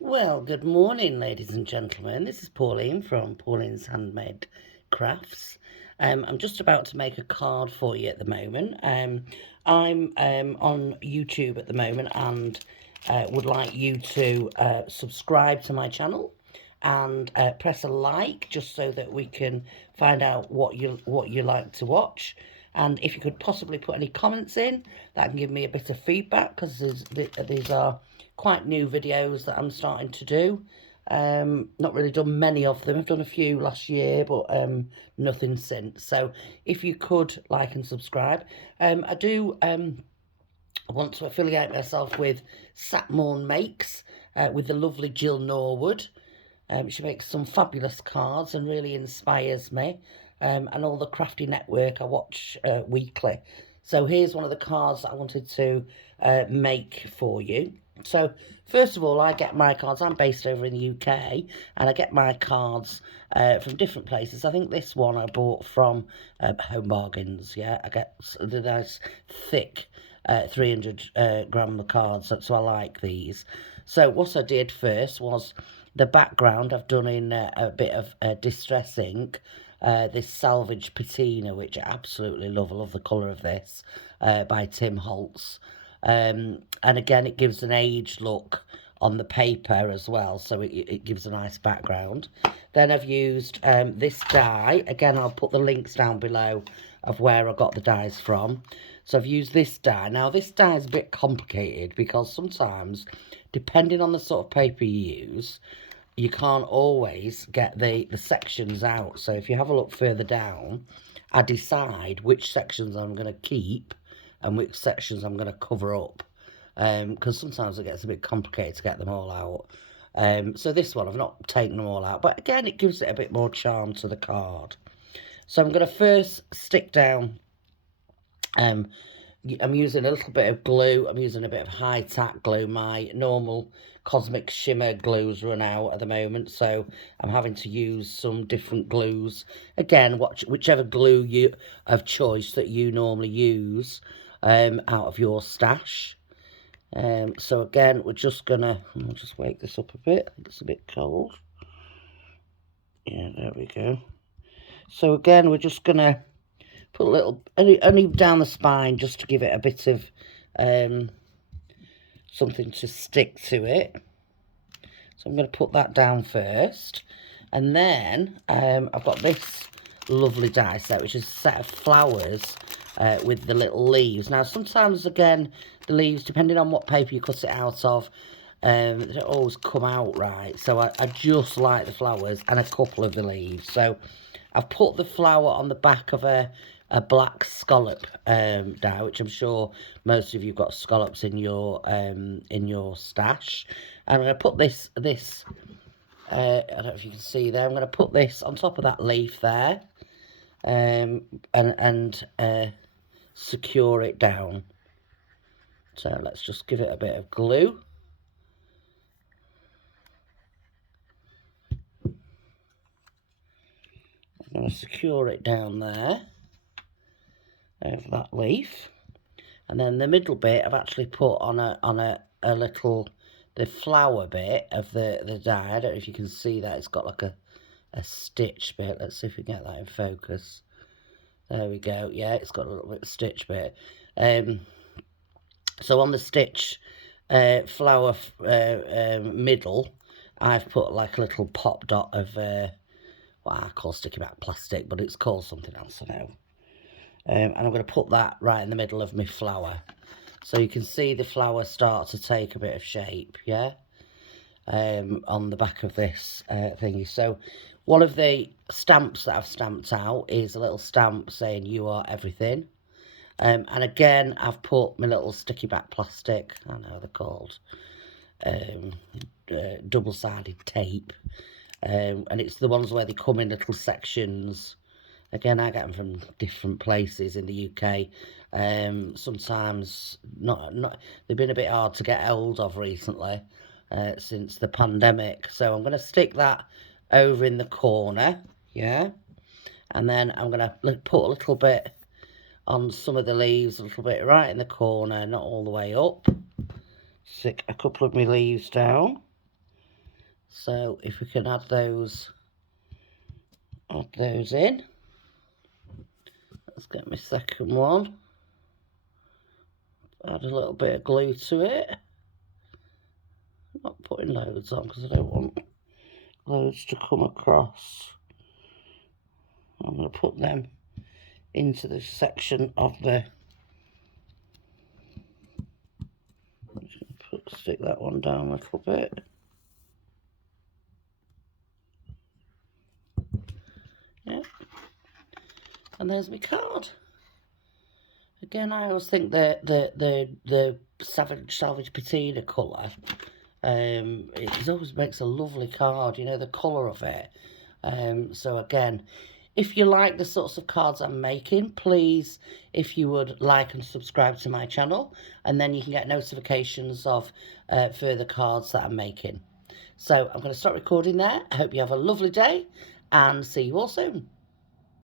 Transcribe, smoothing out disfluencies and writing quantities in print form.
Well, good morning, ladies and gentlemen. This is Pauline from Pauline's Handmade Crafts. I'm just about to make a card for you at the moment. I'm on YouTube at the moment and would like you to subscribe to my channel and press a like just so that we can find out what you like to watch. And if you could possibly put any comments in, that can give me a bit of feedback, because these are quite new videos that I'm starting to do. Not really done many of them. I've done a few last year, but nothing since. So if you could like and subscribe. I do want to affiliate myself with Satmornmakes, with the lovely Jill Norwood. She makes some fabulous cards and really inspires me. And all the crafty network I watch weekly. So here's one of the cards that I wanted to make for you. So first of all, I get my cards. I'm based over in the UK, and I get my cards from different places. I think this one I bought from Home Bargains. Yeah, I get the nice thick 300 gram cards, so I like these. So what I did first was the background I've done in a bit of distress ink, this salvage patina, which I absolutely love. I love the colour of this, by Holtz. And again, it gives an aged look on the paper as well, so it gives a nice background. Then I've used this die. Again, I'll put the links down below of where I got the dies from. So I've used this die. Now, this die is a bit complicated because sometimes, depending on the sort of paper you use, you can't always get the sections out. So if you have a look further down, I decide which sections I'm going to keep and which sections I'm going to cover up, because sometimes it gets a bit complicated to get them all out. So this one, I've not taken them all out, but again, it gives it a bit more charm to the card. So I'm going to first stick down, I'm using a little bit of glue. I'm using a bit of high-tack glue. My normal Cosmic Shimmer glues run out at the moment, so I'm having to use some different glues. Again, whichever glue you of choice that you normally use out of your stash. So again, we're just gonna, I'll just wake this up a bit. I think it's a bit cold. Yeah, there we go. So again, we're just gonna put a little, only down the spine, just to give it a bit of something to stick to it. So I'm going to put that down first. And then I've got this lovely die set, which is a set of flowers with the little leaves. Now, sometimes, again, the leaves, depending on what paper you cut it out of, they don't always come out right. So I just like the flowers and a couple of the leaves. So I've put the flower on the back of a black scallop die, which I'm sure most of you've got scallops in your stash. And I'm going to put this I don't know if you can see there. I'm going to put this on top of that leaf there, and secure it down. So let's just give it a bit of glue. I'm going to secure it down there over that leaf. And then the middle bit I've actually put on a little, the flower bit of the die. I don't know if you can see that. It's got like a stitch bit. Let's see if we can get that in focus. There we go. Yeah, it's got a little bit of stitch bit. So on the stitch flower middle, I've put like a little pop dot of what I call sticky back plastic, but it's called something else, I know. And I'm going to put that right in the middle of my flower. So you can see the flower start to take a bit of shape, yeah? On the back of this thingy. So one of the stamps that I've stamped out is a little stamp saying "You are everything." And again, I've put my little sticky back plastic, I know they're called, double-sided tape. And it's the ones where they come in little sections. Again, I get them from different places in the UK. Sometimes not they've been a bit hard to get hold of recently, since the pandemic. So I'm going to stick that over in the corner, yeah. And then I'm going to put a little bit on some of the leaves, a little bit right in the corner, not all the way up. Stick a couple of my leaves down. So if we can add those in. Let's get my second one. Add a little bit of glue to it. Not putting loads on because I don't want loads to come across. I'm going to put them into the section of the... I'm just going to stick that one down a little bit. Yeah. And there's my card. Again, I always think that the salvage patina colour, it always makes a lovely card, you know, the colour of it. So again, if you like the sorts of cards I'm making, please, if you would like and subscribe to my channel, and then you can get notifications of further cards that I'm making. So I'm going to stop recording there. I hope you have a lovely day, and see you all soon.